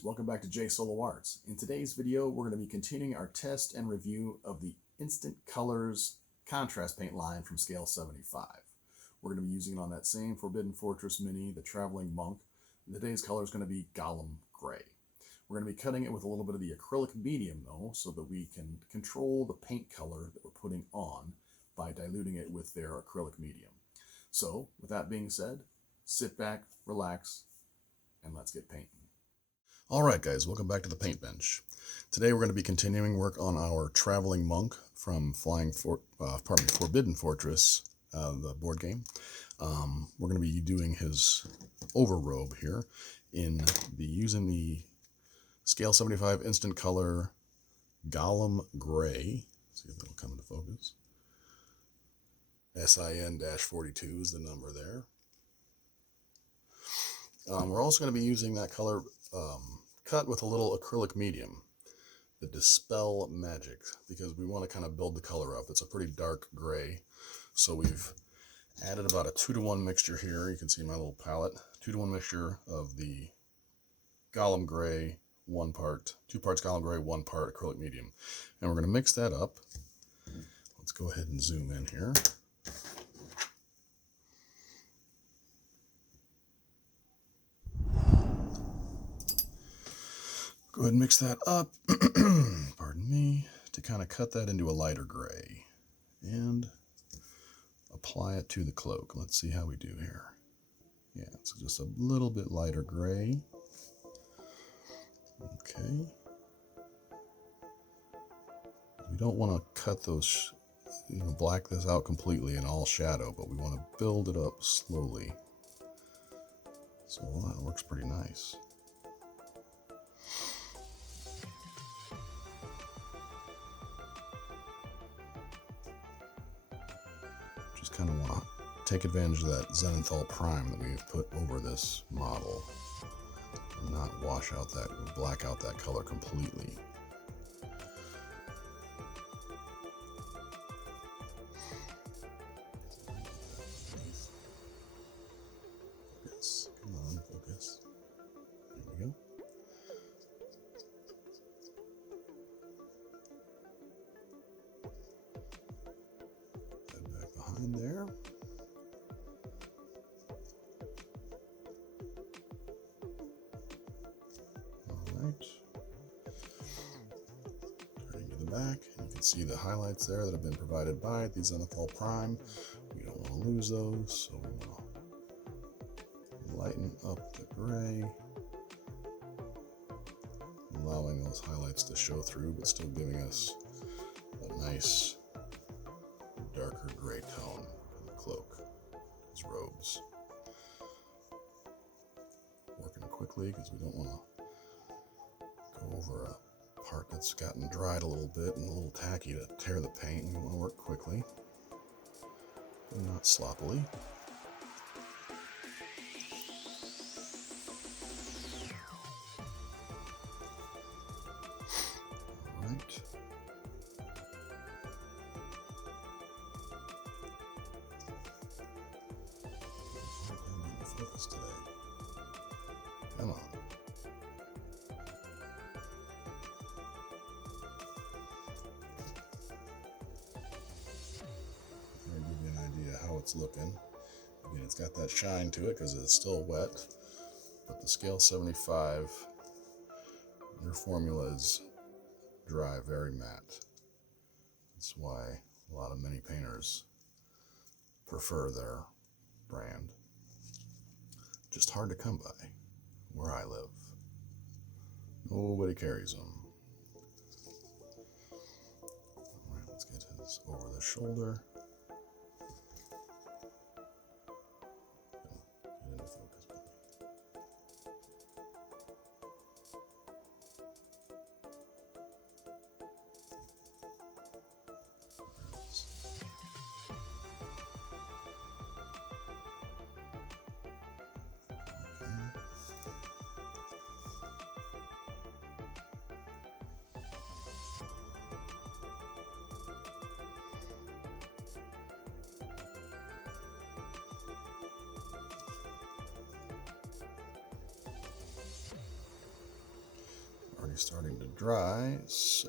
guys, welcome back to J Solo Arts. In today's video, we're going to be continuing our test and review of the Instant Colors contrast paint line from Scale 75. We're going to be using it on that same Forbidden Fortress Mini, the Traveling Monk. And today's color is going to be Golem Gray. We're going to be cutting it with a little bit of the acrylic medium though, so that we can control the paint color that we're putting on by diluting it with their acrylic medium. So, with that being said, sit back, relax, and let's get painting. Alright guys, welcome back to the paint bench. Today we're going to be continuing work on our Traveling Monk from Forbidden Fortress, the board game. We're going to be doing his overrobe here using the Scale 75 Instant Color Golem Gray. Let's see if that'll come into focus. SIN-42 is the number there. We're also going to be using that color cut with a little acrylic medium, the Dispel Magic, because we want to kind of build the color up. It's a pretty dark gray, so we've added about a 2-to-1 mixture here. You can see my little palette. 2-to-1 mixture of the Golem Gray, 2 parts Golem Gray, 1 part acrylic medium. And we're going to mix that up. Let's go ahead and zoom in here. Go ahead and mix that up, pardon me, to kind of cut that into a lighter gray and apply it to the cloak. Let's see how we do here. Yeah, it's just a little bit lighter gray. Okay. We don't want to cut those, black this out completely in all shadow, but we want to build it up slowly. So that works pretty nice. Just kind of want to take advantage of that Zenithal Prime that we've put over this model and not wash out that, black out that color completely. Focus, come on, focus. There we go. Back behind there. Alright. Turning to the back, you can see the highlights there that have been provided by the Zenithal Prime. We don't want to lose those, so we want to lighten up the gray, allowing those highlights to show through, but still giving us a nice darker gray tone for the cloak, his robes. Working quickly because we don't want to go over a part that's gotten dried a little bit and a little tacky to tear the paint. We want to work quickly and not sloppily. Alright. Focus today. Come on. I'll give you an idea how it's looking. Again, it's got that shine to it because it's still wet, but the Scale 75, their formula is dry, very matte. That's why a lot of mini painters prefer their brand. Just hard to come by where I live. Nobody carries them. Alright, let's get his over the shoulder. Get into focus, baby. There it is. already starting to dry, so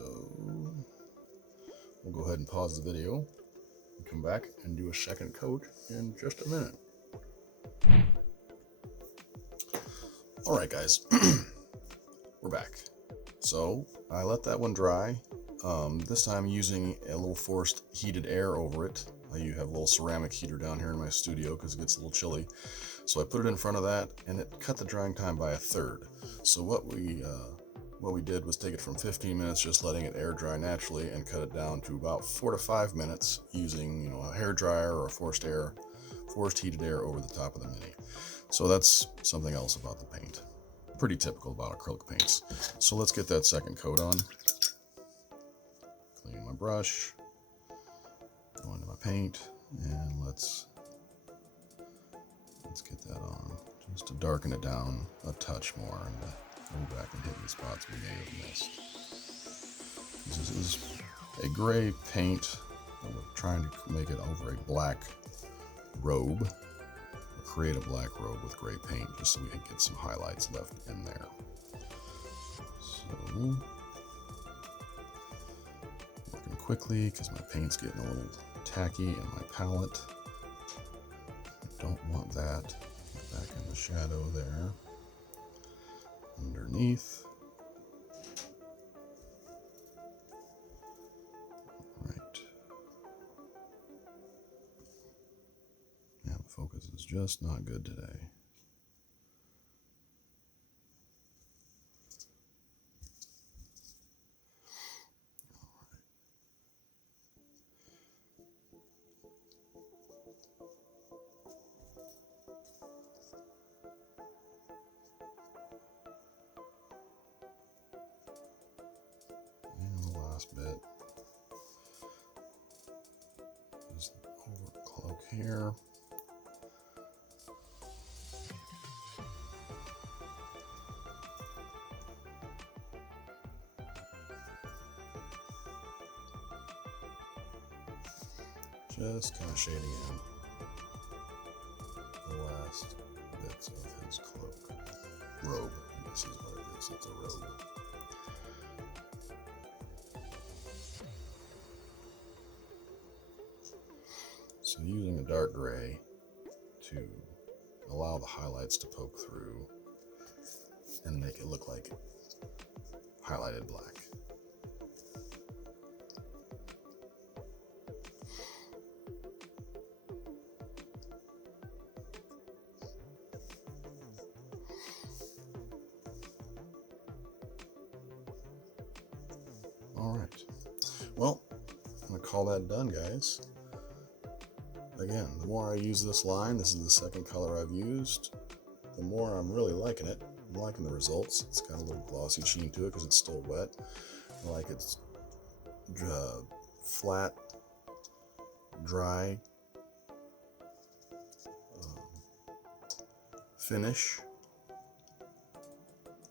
we'll go ahead and pause the video and come back and do a second coat in just a minute. All right, guys, we're back. So I let that one dry. This time using a little forced heated air over it. You have a little ceramic heater down here in my studio because it gets a little chilly. So I put it in front of that, and it cut the drying time by 1/3. So what we did was take it from 15 minutes, just letting it air dry naturally, and cut it down to about 4 to 5 minutes using, a hair dryer or a forced heated air over the top of the Mini. So that's something else about the paint. Pretty typical about acrylic paints. So let's get that second coat on. Clean my brush, go into my paint, and let's get that on, just to darken it down a touch more and go back and hit the spots we may have missed. This is a gray paint, and we're trying to make it over a black robe, or create a black robe with gray paint, just so we can get some highlights left in there. So, working quickly because my paint's getting a little tacky in my palette. Don't want that. Back in the shadow there. Underneath. Right. Yeah, the focus is just not good today. Bit. Just overcloak here. Just kind of shading in the last bits of his cloak. Robe, I guess is what it is. It's a robe. So using a dark gray to allow the highlights to poke through and make it look like highlighted black. All right. Well, I'm going to call that done, guys. Again, the more I use this line, this is the second color I've used, the more I'm really liking it. I'm liking the results. It's got a little glossy sheen to it because it's still wet. I like its flat, dry finish.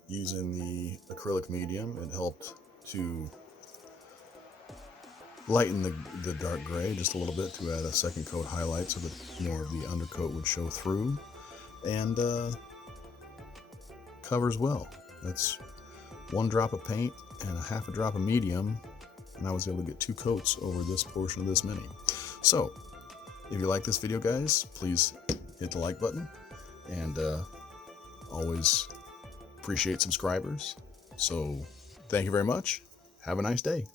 Using the acrylic medium, it helped to lighten the dark gray just a little bit to add a second coat highlight so that more of the undercoat would show through, and covers well. That's 1 drop of paint and a half a drop of medium, and I was able to get 2 coats over this portion of this Mini. So if you like this video, guys, please hit the like button, and always appreciate subscribers. So thank you very much. Have a nice day.